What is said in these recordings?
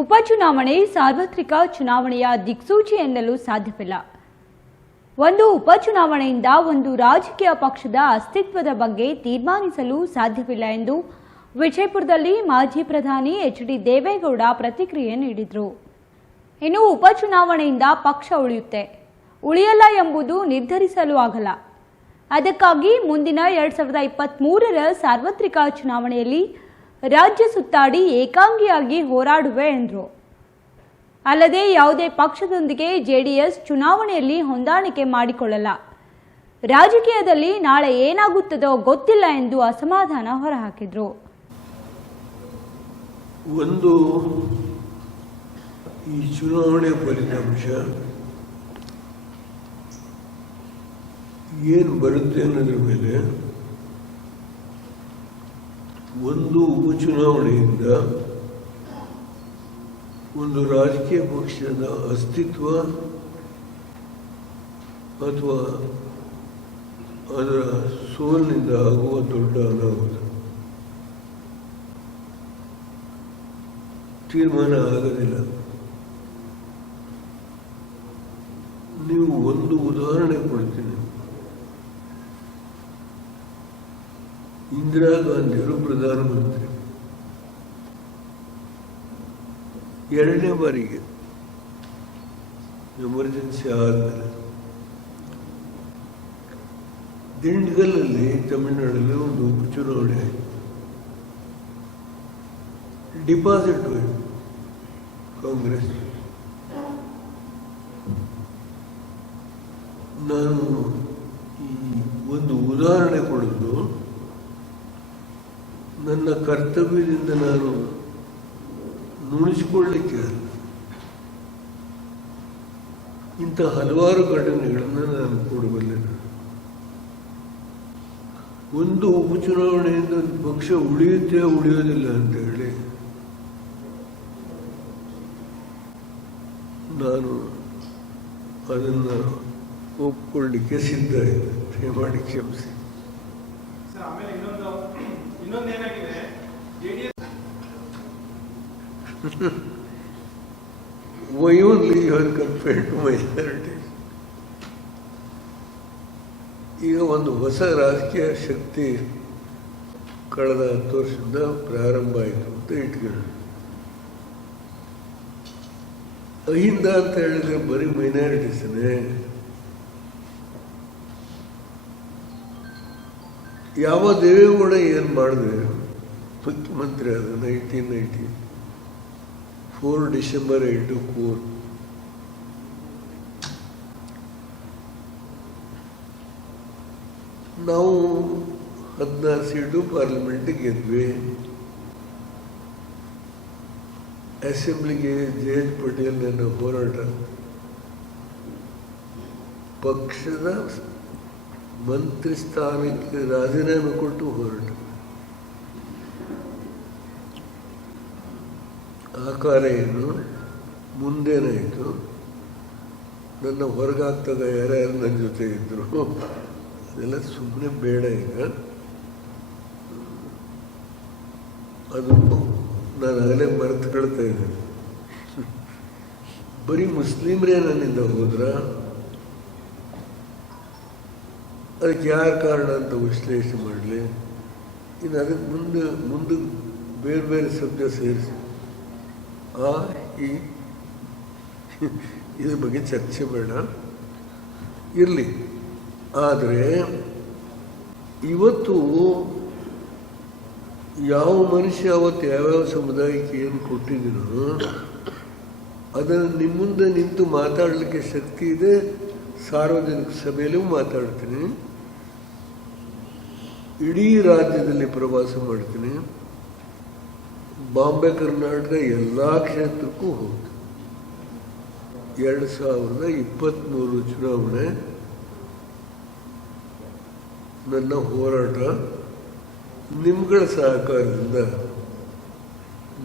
ಉಪಚುನಾವಣೆ ಸಾರ್ವತ್ರಿಕ ಚುನಾವಣೆಯ ದಿಕ್ಸೂಚಿ ಎನ್ನಲು ಸಾಧ್ಯವಿಲ್ಲ. ಒಂದು ಉಪಚುನಾವಣೆಯಿಂದ ಒಂದು ರಾಜಕೀಯ ಪಕ್ಷದ ಅಸ್ತಿತ್ವದ ಬಗ್ಗೆ ತೀರ್ಮಾನಿಸಲು ಸಾಧ್ಯವಿಲ್ಲ ಎಂದು ವಿಜಯಪುರದಲ್ಲಿ ಮಾಜಿ ಪ್ರಧಾನಿ ಎಚ್.ಡಿ. ದೇವೇಗೌಡ ಪ್ರತಿಕ್ರಿಯೆ ನೀಡಿದರು. ಇನ್ನು ಉಪಚುನಾವಣೆಯಿಂದ ಪಕ್ಷ ಉಳಿಯಲ್ಲ ಎಂಬುದು ನಿರ್ಧರಿಸಲು ಆಗಲ್ಲ. ಅದಕ್ಕಾಗಿ ಮುಂದಿನ 2023ರ ಸಾರ್ವತ್ರಿಕ ಚುನಾವಣೆಯಲ್ಲಿ ರಾಜ್ಯ ಸುತ್ತಾಡಿ ಏಕಾಂಗಿಯಾಗಿ ಹೋರಾಡುವೆ ಎಂದರು. ಅಲ್ಲದೆ ಯಾವುದೇ ಪಕ್ಷದೊಂದಿಗೆ ಜೆಡಿಎಸ್ ಚುನಾವಣೆಯಲ್ಲಿ ಹೊಂದಾಣಿಕೆ ಮಾಡಿಕೊಳ್ಳಲ್ಲ. ರಾಜಕೀಯದಲ್ಲಿ ನಾಳೆ ಏನಾಗುತ್ತದೋ ಗೊತ್ತಿಲ್ಲ ಎಂದು ಅಸಮಾಧಾನ ಹೊರಹಾಕಿದರು. ಒಂದು ಈ ಚುನಾವಣೆ ಫಲಿತಾಂಶ ಏನು ಬರುತ್ತೆ ಅನ್ನೋದ್ರ ಮೇಲೆ ಒಂದು ಉಪಚುನಾವಣೆಯಿಂದ ಒಂದು ರಾಜಕೀಯ ಪಕ್ಷದ ಅಸ್ತಿತ್ವ ಅಥವಾ ಅದರ ಸೋಲಿನಿಂದ ಆಗುವ ದೊಡ್ಡ ಅನಾಹುತ ತೀರ್ಮಾನ ಆಗೋದಿಲ್ಲ. ನೀವು ಒಂದು ಉದಾಹರಣೆ ಕೊಡ್ತೀನಿ. ಇಂದಿರಾ ಗಾಂಧಿಯವರು ಪ್ರಧಾನಮಂತ್ರಿ, ಎರಡನೇ ಬಾರಿಗೆ ಎಮರ್ಜೆನ್ಸಿ ಆದಮೇಲೆ ದಿಂಡ್ಗಲಲ್ಲಿ ತಮಿಳುನಾಡಲ್ಲಿ ಒಂದು ಉಪಚುನಾವಣೆ ಆಯಿತು. ಡಿಪಾಸಿಟ್ ಹೋಯಿತು ಕಾಂಗ್ರೆಸ್. ನಾನು ಈ ಒಂದು ಉದಾಹರಣೆ ಕೊಡೋದು ನನ್ನ ಕರ್ತವ್ಯದಿಂದ ನಾನು ನುಣಿಸಿಕೊಳ್ಳಲಿಕ್ಕೆ ಇಂಥ ಹಲವಾರು ಘಟನೆಗಳನ್ನು ನಾನು ಕೊಡಬಲ್ಲೆ. ಒಂದು ಉಪಚುನಾವಣೆಯಿಂದ ಪಕ್ಷ ಉಳಿಯೋದಿಲ್ಲ ಅಂತ ಹೇಳಿ ನಾನು ಅದನ್ನು ಒಪ್ಪಿಕೊಳ್ಳಿಕ್ಕೆ ಸಿದ್ಧ ಇದೆ. ಮಾಡಿ ಕ್ಷಮಿಸಿ. Why only you are compared to majority? ಈಗ ಒಂದು ಹೊಸ ರಾಜಕೀಯ ಶಕ್ತಿ ಕಳೆದ 10 ವರ್ಷದಿಂದ ಪ್ರಾರಂಭ ಆಯಿತು ಅಂತ ಇಟ್ಕೊಳ್ಳಿ. ಅಹಿಂದ ಅಂತ ಹೇಳಿದ್ರೆ ಬರೀ ಮೈನಾರಿಟೀಸ್ನೇ. ಯಾವ ದೇವೇಗೌಡ ಏನು ಮಾಡಿದ್ರೆ ಮುಖ್ಯಮಂತ್ರಿ ಆದ 1994 ಡಿಸೆಂಬರ್ 8 ನಾವು 16 ಸೀಟು ಪಾರ್ಲಿಮೆಂಟಿಗೆ ಗೆದ್ವಿ. ಅಸೆಂಬ್ಲಿಗೆ ಜೆ.ಎಚ್. ಪಟೇಲ್ ನನ್ನ ಹೋರಾಟ, ಪಕ್ಷದ ಮಂತ್ರಿ ಸ್ಥಾನಕ್ಕೆ ರಾಜೀನಾಮೆ ಕೊಟ್ಟು ಹೋರಾಟ, ಆಕಾರ ಏನು, ಮುಂದೇನಾಯಿತು, ನನ್ನ ಹೊರಗಾಗ್ತಾಗ ಯಾರ್ಯಾರು ನನ್ನ ಜೊತೆ ಇದ್ರು, ಅದೆಲ್ಲ ಸುಮ್ಮನೆ ಬೇಡ. ಈಗ ಅದು ನಾನು ಆಗಲೇ ಮರೆತುಕೊಳ್ತಾ ಇದ್ದೇನೆ. ಬರೀ ಮುಸ್ಲಿಮ್ರೇ ನನ್ನಿಂದ ಹೋದ್ರ ಅದಕ್ಕೆ ಯಾರು ಕಾರಣ ಅಂತ ವಿಶ್ಲೇಷಣೆ ಮಾಡಲಿ. ಇನ್ನು ಅದಕ್ಕೆ ಮುಂದೆ ಬೇರೆ ಬೇರೆ ಶಬ್ದ ಸೇರಿಸಿ ಇದ್ರ ಬಗ್ಗೆ ಚರ್ಚೆ ಬೇಡ, ಇರಲಿ. ಆದರೆ ಇವತ್ತು ಯಾವ ಮನುಷ್ಯ ಅವತ್ತು ಯಾವ್ಯಾವ ಸಮುದಾಯಕ್ಕೆ ಏನು ಕೊಟ್ಟಿದ್ದೀನೋ ಅದನ್ನು ನಿಮ್ಮ ಮುಂದೆ ನಿಂತು ಮಾತಾಡಲಿಕ್ಕೆ ಶಕ್ತಿ ಇದೆ. ಸಾರ್ವಜನಿಕ ಸಭೆಯಲ್ಲೂ ಮಾತಾಡ್ತೀನಿ, ಇಡೀ ರಾಜ್ಯದಲ್ಲಿ ಪ್ರವಾಸ ಮಾಡ್ತೀನಿ, ಬಾಂಬೆ ಕರ್ನಾಟಕ ಎಲ್ಲ ಕ್ಷೇತ್ರಕ್ಕೂ ಹೋಗ್ತೀನಿ. 2023 ಚುನಾವಣೆ ನನ್ನ ಹೋರಾಟ ನಿಮ್ಗಳ ಸಹಕಾರದಿಂದ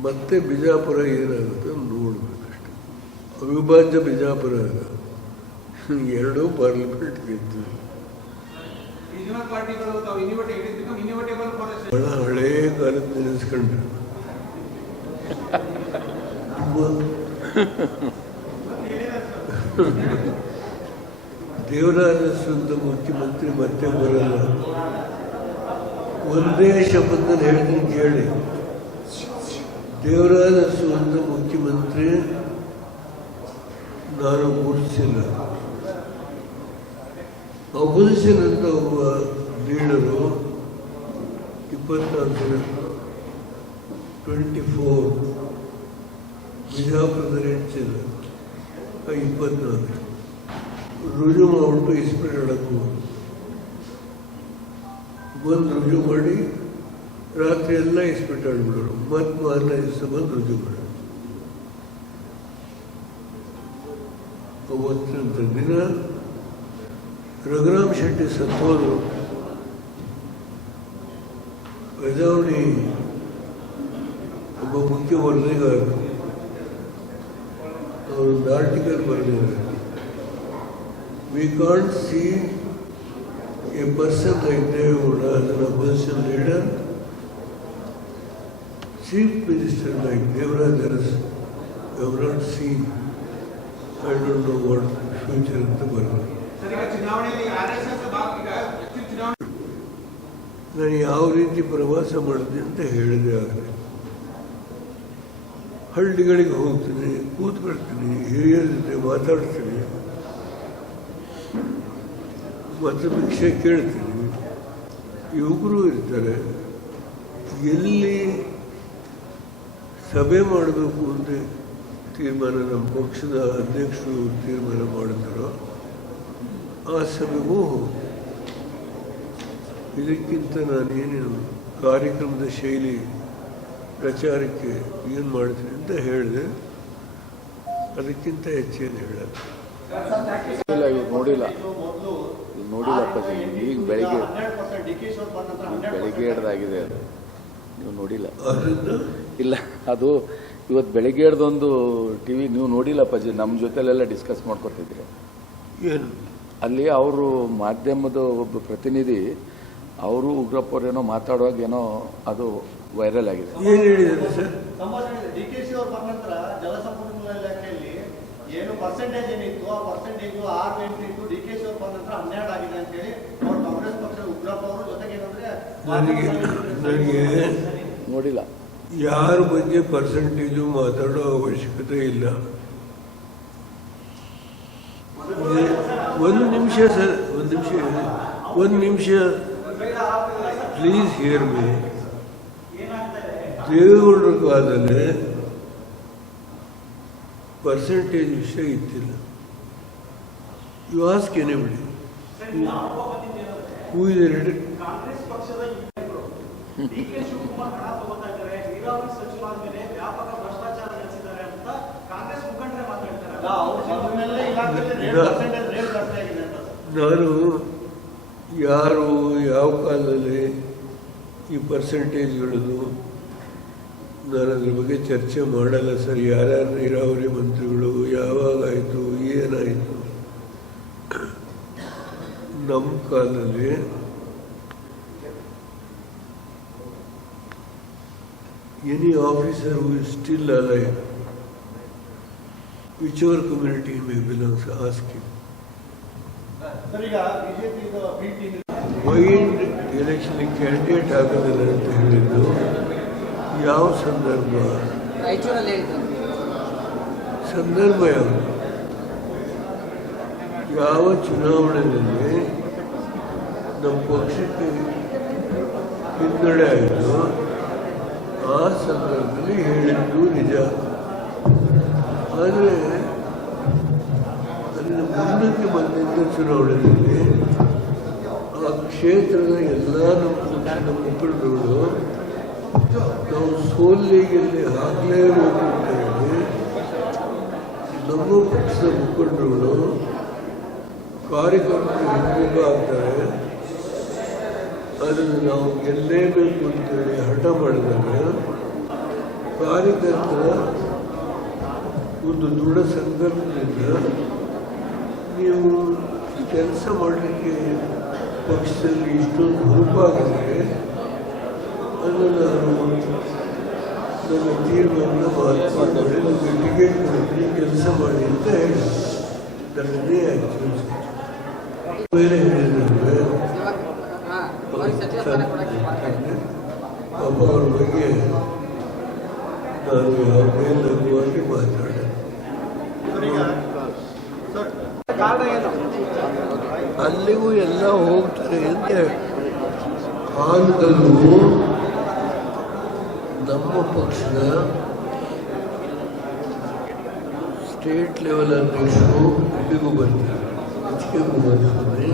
ಮತ್ತೆ ಬಿಜಾಪುರ ಏನಾಗುತ್ತೆ ನೋಡ್ಬೇಕಷ್ಟೆ. ಅವಿಭಾಜ್ಯ ಬಿಜಾಪುರ ಎರಡೂ ಪಾರ್ಲಿಮೆಂಟ್ ಗೆದ್ವಿ. ಬಹಳ ಹಳೇ ಕಾಲದ ನೆನೆಸ್ಕೊಂಡ್ರೆ ದೇವರಾಜ ಸ್ವಂತ ಮುಖ್ಯಮಂತ್ರಿ ಮತ್ತೆ ಬರಲ್ಲ. ಒಂದೇ ಶಬ್ದದಲ್ಲಿ ಹೇಳಿದ್ರೆ ಕೇಳಿ, ದೇವರಾಜ ಸ್ವಂತ ಮುಖ್ಯಮಂತ್ರಿ ನಾನು ಗುರುತಿಸಿಲ್ಲ. ಅಪೋಸಿಷನ್ ಅಂತ ಒಬ್ಬ ಲೀಡರು 24 ಬಿಜಾಪುರದಲ್ಲಿ ಹೆಚ್ಚಿಲ್ಲ 24 ರುಜು ಮಾಡಿಬಿಟ್ಟು ಇಸ್ಪೀಟ್ ಆಡೋದು ಬಂದು ರುಜು ಮಾಡಿ ರಾತ್ರಿ ಎಲ್ಲ ಇಸ್ಪೀಟ್ ಆಡ್ಬಿಡೋರು. ಮತ್ತೆ ಮಾರನೇ ದಿವಸ ಬಂದು ರುಜು ಮಾಡೋರು. ಅವತ್ತಿನಂತ ದಿನ ರಘುರಾಮ್ ಶೆಟ್ಟಿ ಸತ್ತೋದು. ಪ್ರಜಾವಣಿ ಒಬ್ಬ ಮುಖ್ಯ ವರದಿಗಾರ ಅವರೊಂದು ಆರ್ಟಿಕಲ್ ಬರೆದಿದ್ದಾರೆ. We can't see a person like Devegowda as an opposition leader, chief minister like Devaraja we have not seen. I don't know what future ಅಂತ ಬರಬೇಕು. ನಾನು ಯಾವ ರೀತಿ ಪ್ರವಾಸ ಮಾಡಿದೆ ಅಂತ ಹೇಳಿದೆ. ಆಗಲಿ ಹಳ್ಳಿಗಳಿಗೆ ಹೋಗ್ತೀನಿ, ಕೂತ್ಕೊಳ್ತೀನಿ, ಹಿರಿಯರ ಜೊತೆ ಮಾತಾಡ್ತೀನಿ, ಮತ್ತು ಭಿಕ್ಷೆ ಕೇಳ್ತೀನಿ. ಯುವಕರು ಇರ್ತಾರೆ. ಎಲ್ಲಿ ಸಭೆ ಮಾಡಬೇಕು ಅಂತ ತೀರ್ಮಾನ ನಮ್ಮ ಪಕ್ಷದ ಅಧ್ಯಕ್ಷರು ತೀರ್ಮಾನ ಮಾಡಿದ್ದಾರೋ ಆ ಸಭೆಗೂ ಇದಕ್ಕಿಂತ ನಾನೇನು ಕಾರ್ಯಕ್ರಮದ ಶೈಲಿ ಪ್ರಚಾರಕ್ಕೆ ಏನು ಮಾಡ್ತೀನಿ ಅಂತ ಹೇಳಿದೆ. ಅದಕ್ಕಿಂತ ಹೆಚ್ಚೇನು ಹೇಳಲ್ಲ. ನೋಡಿಲ್ಲ ಈಗ ಬೆಳಿಗ್ಗೆ ಹಿಡ್ದಾಗಿದೆ ಅದು, ನೀವು ನೋಡಿಲ್ಲ. ಇಲ್ಲ, ಅದು ಇವತ್ತು ಬೆಳಿಗ್ಗೆ ಹಿಡ್ದೊಂದು ಟಿವಿ ನೀವು ನೋಡಿಲ್ಲ ಪಜಿ. ನಮ್ಮ ಜೊತೆಲೆಲ್ಲ ಡಿಸ್ಕಸ್ ಮಾಡ್ಕೊತಿದ್ರಿ. ಏನು ಅಲ್ಲಿ ಅವರು ಮಾಧ್ಯಮದ ಒಬ್ಬ ಪ್ರತಿನಿಧಿ ಅವರು ಉಗ್ರಪ್ಪ ಅವರೇನೋ ಮಾತಾಡುವಾಗ ಏನೋ ಅದು ವೈರಲ್ ಆಗಿದೆ. ಏನು ಹೇಳಿದ್ದಾರೆ ಸರ್? DKC ಅವರು ಬಂದ ನಂತರ ಜಲಸಂಪನ್ಮೂಲ ಇಲಾಖೆಯಲ್ಲಿ ಏನು ಪರ್ಸೆಂಟೇಜ್ ಏನಿತ್ತು ಆ ಪರ್ಸೆಂಟೇಜ್ 6 ಇತ್ತು. DKC ಅವರು ಬಂದ ನಂತರ 12 ಆಗಿದೆ ಅಂತ ಹೇಳಿ ಅವರು ಕಾಂಗ್ರೆಸ್ ಪಕ್ಷದ ಉಗ್ರಪ್ಪ ಅವರು ಜೊತೆಗೆ ಏನಂದ್ರೆ ನನಗೆ ನೋಡಿಲ್ಲ. ಯಾರ ಬಗ್ಗೆ ಪರ್ಸೆಂಟೇಜು ಮಾತಾಡೋ ಅವಶ್ಯಕತೆ ಇಲ್ಲ. ಒಂದು ನಿಮಿಷ ಸರ್, ಒಂದು ನಿಮಿಷ ಪ್ಲೀಸ್ ಹಿಯರ್ ಮೀ. ದೇವೇಗೌಡರ ಕಾಲದಲ್ಲಿ ಪರ್ಸೆಂಟೇಜ್ ವಿಷಯ ಇತ್ತಿಲ್ಲ. You ask anybody who is Congress ಪಕ್ಷದ DK ಶಿವಕುಮಾರ್ ಹಣ ತಗೋತಾ ಇದ್ದಾರೆ, ನೀರಾವರಿ ಸಚಿವರ ಮೇಲೆ ವ್ಯಾಪಕ ಭ್ರಷ್ಟಾಚಾರ ನಡೆಸಿದ್ದಾರೆ ಅಂತ ಕಾಂಗ್ರೆಸ್ ಮುಖಂಡರೇ ಮಾತಾಡ್ತಾರೆ. ನಾನು ಯಾರು ಯಾವ ಕಾಲದಲ್ಲಿ ಈ ಪರ್ಸೆಂಟೇಜ್ಗಳದು ನಾನು ಅದ್ರ ಬಗ್ಗೆ ಚರ್ಚೆ ಮಾಡಲ್ಲ ಸರ್. ಯಾರ್ಯಾರು ನೀರಾವರಿ ಮಂತ್ರಿಗಳು ಯಾವಾಗಾಯಿತು ಏನಾಯಿತು. ನಮ್ಮ ಕಾಲದಲ್ಲಿ any officer who is still alive, whichever community he may belong, ask him. Wild election candidate ಆಗೋದಿಲ್ಲ ಅಂತ ಹೇಳಿದ್ದು ಯಾವ ಸಂದರ್ಭ ಯಾವುದು? ಯಾವ ಚುನಾವಣೆಯಲ್ಲಿ ನಮ್ಮ ಪಕ್ಷಕ್ಕೆ ಹಿನ್ನಡೆ ಆಯಿತು ಆ ಸಂದರ್ಭದಲ್ಲಿ ಹೇಳಿದ್ದು ನಿಜ. ಆದರೆ ಅದನ್ನು ಮುಂದಕ್ಕೆ ಬಂದಿದ್ದ ಚುನಾವಣೆಯಲ್ಲಿ ಆ ಕ್ಷೇತ್ರದ ಎಲ್ಲ ನಮ್ಮ ಪಕ್ಷದ ಮುಖಂಡರು ನಾವು ಸೋಲಿಗೆಲ್ಲಿ ಹಾಕಲೇಬೇಕು ಅಂತ ಹೇಳಿ ನಮ್ಮ ಪಕ್ಷದ ಮುಖಂಡರು ಕಾರ್ಯಕರ್ತರು ಹಿಮ್ಮುಖ ಆಗ್ತಾರೆ. ಅದನ್ನು ನಾವು ಗೆಲ್ಲೇಬೇಕು ಅಂತೇಳಿ ಹಠ ಮಾಡಿದಾಗ ಕಾರ್ಯಕರ್ತರ ಒಂದು ದೃಢ ಸಂಕಲ್ಪದಿಂದ ನೀವು ಕೆಲಸ ಮಾಡಲಿಕ್ಕೆ ಪಕ್ಷದಲ್ಲಿ ಇಷ್ಟೊಂದು ಹುರುಪಾಗಿದೆ ಅದನ್ನು ನಾನು ನನ್ನ ತೀರ್ಮಾನ ಮಾಡಿ ನನಗೆ ಟಿಕೆಟ್ ಕೊಡ್ತೀನಿ, ಕೆಲಸ ಮಾಡಿ ಅಂತ ಹೇಳಿ ನನ್ನನ್ನೇ ಆ್ಯಕ್ಚುಲಿ ಬೇರೆ ಹೇಳಿದ್ರೆ ಪಾಪ ಅವ್ರ ಬಗ್ಗೆ ನಾನು ಯಾವುದೇ ಲಘುವಾಗಿ ಮಾತಾಡಿದೆ. ಅಲ್ಲಿಗೂ ಎಲ್ಲ ಹೋಗ್ತಾರೆ ಅಂತ ಹೇಳಿ ಹಾಲದಲ್ಲೂ ನಮ್ಮ ಪಕ್ಷದ ಸ್ಟೇಟ್ ಲೆವೆಲ್ ಅಧ್ಯಕ್ಷರು ಇಲ್ಲಿಗೂ ಬರ್ತಾರೆ. ಎಚ್ ಕೆ ಕುಮಾರಸ್ವಾಮಿ,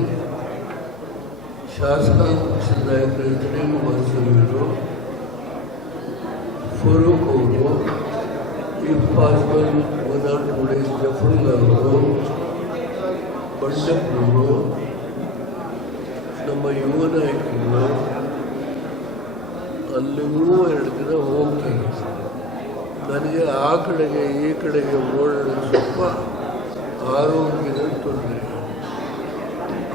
ಶಾಸಕಾಂಗ ಪಕ್ಷದ ನಾಯಕರು ಎಚ್ ಡಿ ಕುಮಾರಸ್ವಾಮಿಯವರು, ಫರೂಕ್ ಅವರು, if possible 1 or 2 days Zafarulla ಅವರು, ಬಂಡಪ್ಪನವರು, ನಮ್ಮ ಯುವ ನಾಯಕರು ಅಲ್ಲಿಗೂ 2 ದಿನ ಹೋಗ್ತಾರೆ. ನನಗೆ ಆ ಕಡೆಗೆ ಈ ಕಡೆಗೆ ಓಡಾಡೋದು ಸ್ವಲ್ಪ ಆರೋಗ್ಯದ ತೊಂದರೆ.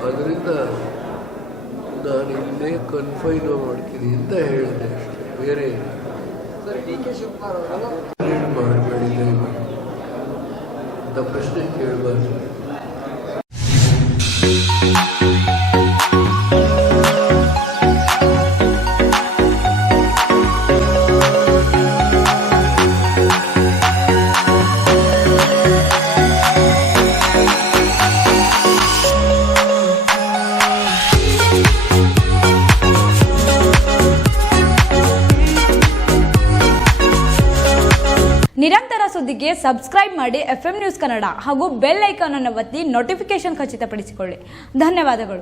ಆದ್ದರಿಂದ ನಾನು ಇಲ್ಲೇ ಕನ್ಫೈನ್ ಮಾಡ್ತೀನಿ ಅಂತ ಹೇಳಿದೆ ಅಷ್ಟೇ, ಬೇರೆ ಮಾಡಬೇಡಿ ಅಂತ ಪ್ರಶ್ನೆ ಕೇಳಬಾರ್ದು. ನಿರಂತರ ಸುದ್ದಿಗೆ ಸಬ್ಸ್ಕ್ರೈಬ್ ಮಾಡಿ FM ನ್ಯೂಸ್ ಕನ್ನಡ ಹಾಗೂ ಬೆಲ್ ಐಕಾನ್ ಅನ್ನು ಒತ್ತಿ ನೋಟಿಫಿಕೇಶನ್ ಖಚಿತಪಡಿಸಿಕೊಳ್ಳಿ. ಧನ್ಯವಾದಗಳು.